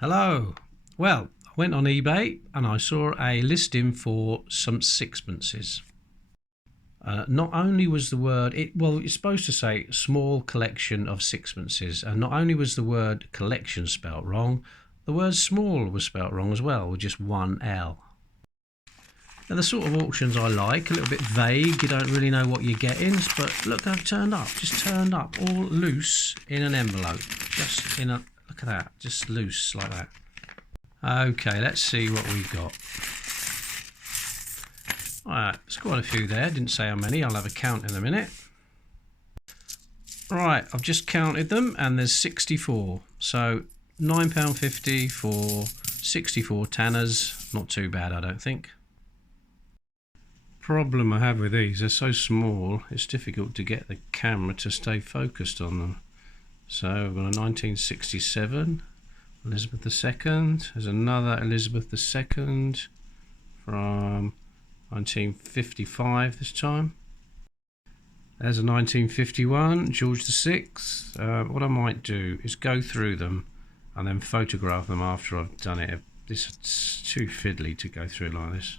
Hello. Well, I went on eBay and I saw a listing for some sixpences. Not only was the word, it's supposed to say small collection of sixpences, and not only was the word collection spelt wrong, the word small was spelt wrong as well, with just one L. Now, the sort of auctions I like, a little bit vague, you don't really know what you're getting, but look, they've turned up, all loose in an envelope. Look at that, just loose like that. Okay, let's see what we've got. Alright, there's quite a few there, didn't say how many, I'll have a count in a minute. Right, I've just counted them and there's 64. So £9.50 for 64 tanners, not too bad I don't think. Problem I have with these, they're so small, it's difficult to get the camera to stay focused on them. So we've got a 1967 Elizabeth II, there's another Elizabeth II from 1955 this time. There's a 1951 George VI. What I might do is go through them and then photograph them after I've done it. This is too fiddly to go through like this.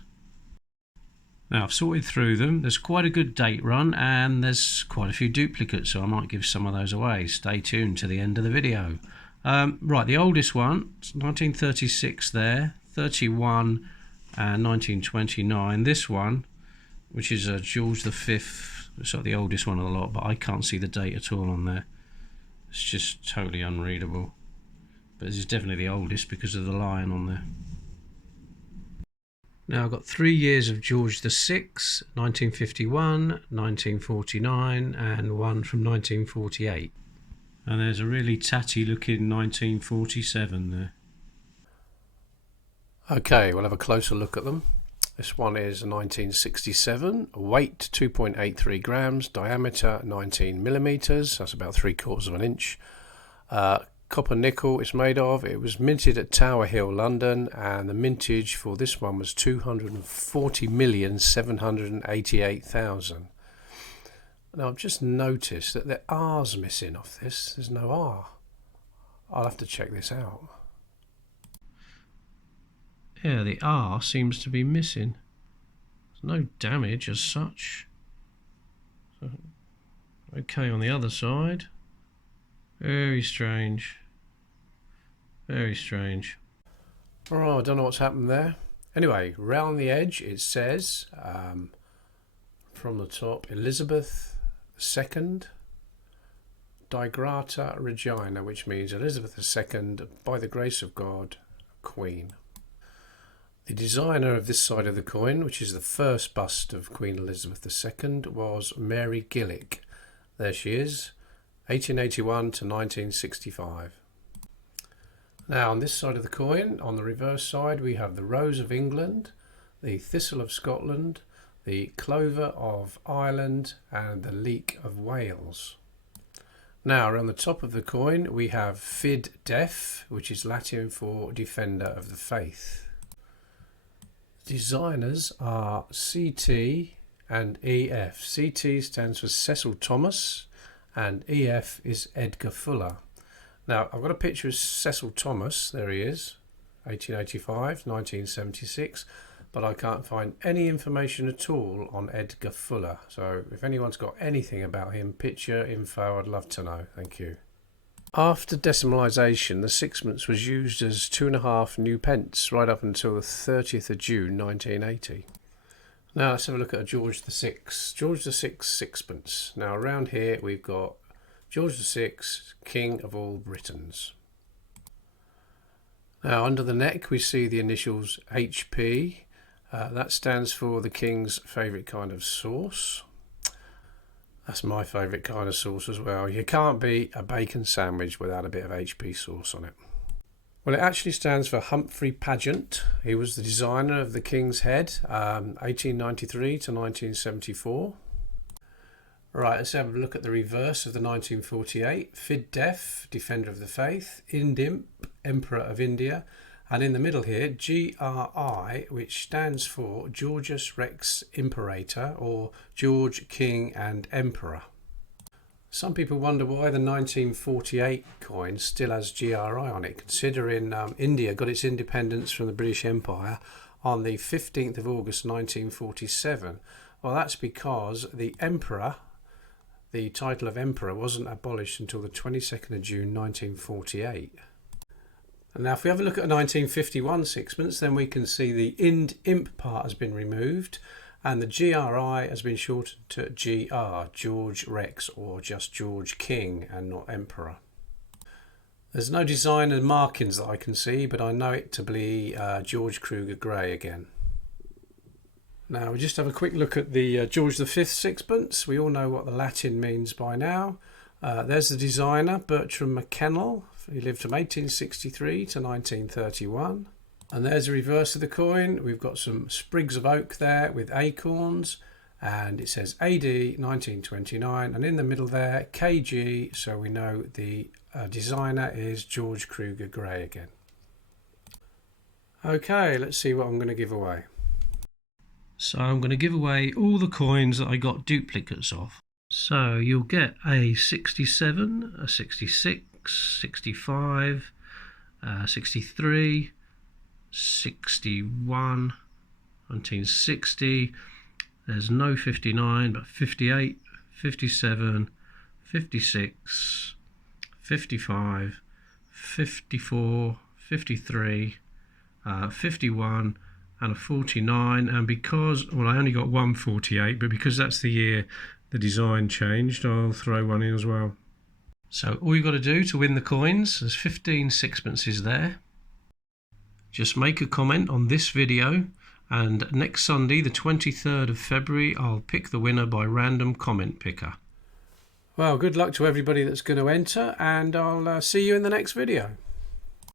Now I've sorted through them. There's quite a good date run and there's quite a few duplicates, so I might give some of those away. Stay tuned to the end of the video. Right, the oldest one, 1936 there, 31 and 1929. This one, which is George V, it's not the oldest one of the lot, but I can't see the date at all on there. It's just totally unreadable. But this is definitely the oldest because of the lion on there. Now I've got 3 years of George VI, 1951, 1949 and one from 1948. And there's a really tatty looking 1947 there. Okay, we'll have a closer look at them. This one is 1967, weight 2.83 grams, diameter 19 millimeters, that's about 3/4 of an inch. Copper nickel it's made of. It was minted at Tower Hill, London, and the mintage for this one was 240,788,000. Now I've just noticed that the R's missing off this. There's no R. I'll have to check this out. Yeah, the R seems to be missing. There's no damage as such. Okay, on the other side. Very strange. Very strange. Oh, I don't know what's happened there. Anyway, round the edge it says, from the top, Elizabeth II, Digrata Regina, which means Elizabeth II, by the grace of God, Queen. The designer of this side of the coin, which is the first bust of Queen Elizabeth II, was Mary Gillick. There she is, 1881 to 1965. Now on this side of the coin, on the reverse side, we have the Rose of England, the Thistle of Scotland, the Clover of Ireland and the Leek of Wales. Now around the top of the coin we have Fid Def, which is Latin for Defender of the Faith. Designers are CT and EF. CT stands for Cecil Thomas and EF is Edgar Fuller. Now I've got a picture of Cecil Thomas, there he is, 1885, 1976, but I can't find any information at all on Edgar Fuller. So if anyone's got anything about him, picture, info, I'd love to know. Thank you. After decimalisation, the sixpence was used as 2.5 new pence right up until the 30th of June 1980. Now let's have a look at a George VI. George VI sixpence. Now around here we've got George VI, King of all Britons. Now under the neck we see the initials HP. That stands for the King's favourite kind of sauce. That's my favourite kind of sauce as well. You can't beat a bacon sandwich without a bit of HP sauce on it. Well, it actually stands for Humphrey Pageant. He was the designer of the King's Head, 1893 to 1974. Right, let's have a look at the reverse of the 1948. Fid Def, Defender of the Faith. Indimp, Emperor of India. And in the middle here, GRI, which stands for Georgius Rex Imperator, or George King and Emperor. Some people wonder why the 1948 coin still has GRI on it, considering India got its independence from the British Empire on the 15th of August 1947. Well, that's because the emperor, the title of emperor, wasn't abolished until the 22nd of June 1948. And now if we have a look at a 1951 sixpence, then we can see the IMP part has been removed and the GRI has been shortened to GR, George Rex, or just George King and not Emperor. There's no design and markings that I can see, but I know it to be George Kruger Grey again. Now we just have a quick look at the George V sixpence. We all know what the Latin means by now. There's the designer, Bertram McKennell. He lived from 1863 to 1931. And there's the reverse of the coin. We've got some sprigs of oak there with acorns, and it says AD 1929, and in the middle there KG, so we know the designer is George Kruger Grey again. Okay, let's see what I'm going to give away. So I'm going to give away all the coins that I got duplicates of. So you'll get a 67, a 66, 65, 63, 61, 1960, there's no 59 but 58, 57, 56, 55, 54, 53, 51 and a 49, and because, well, I only got one 48, but because that's the year the design changed, I'll throw one in as well. So all you've got to do to win the coins, there's 15 sixpences there. Just make a comment on this video, and next Sunday, the 23rd of February, I'll pick the winner by random comment picker. Well, good luck to everybody that's going to enter, and I'll see you in the next video.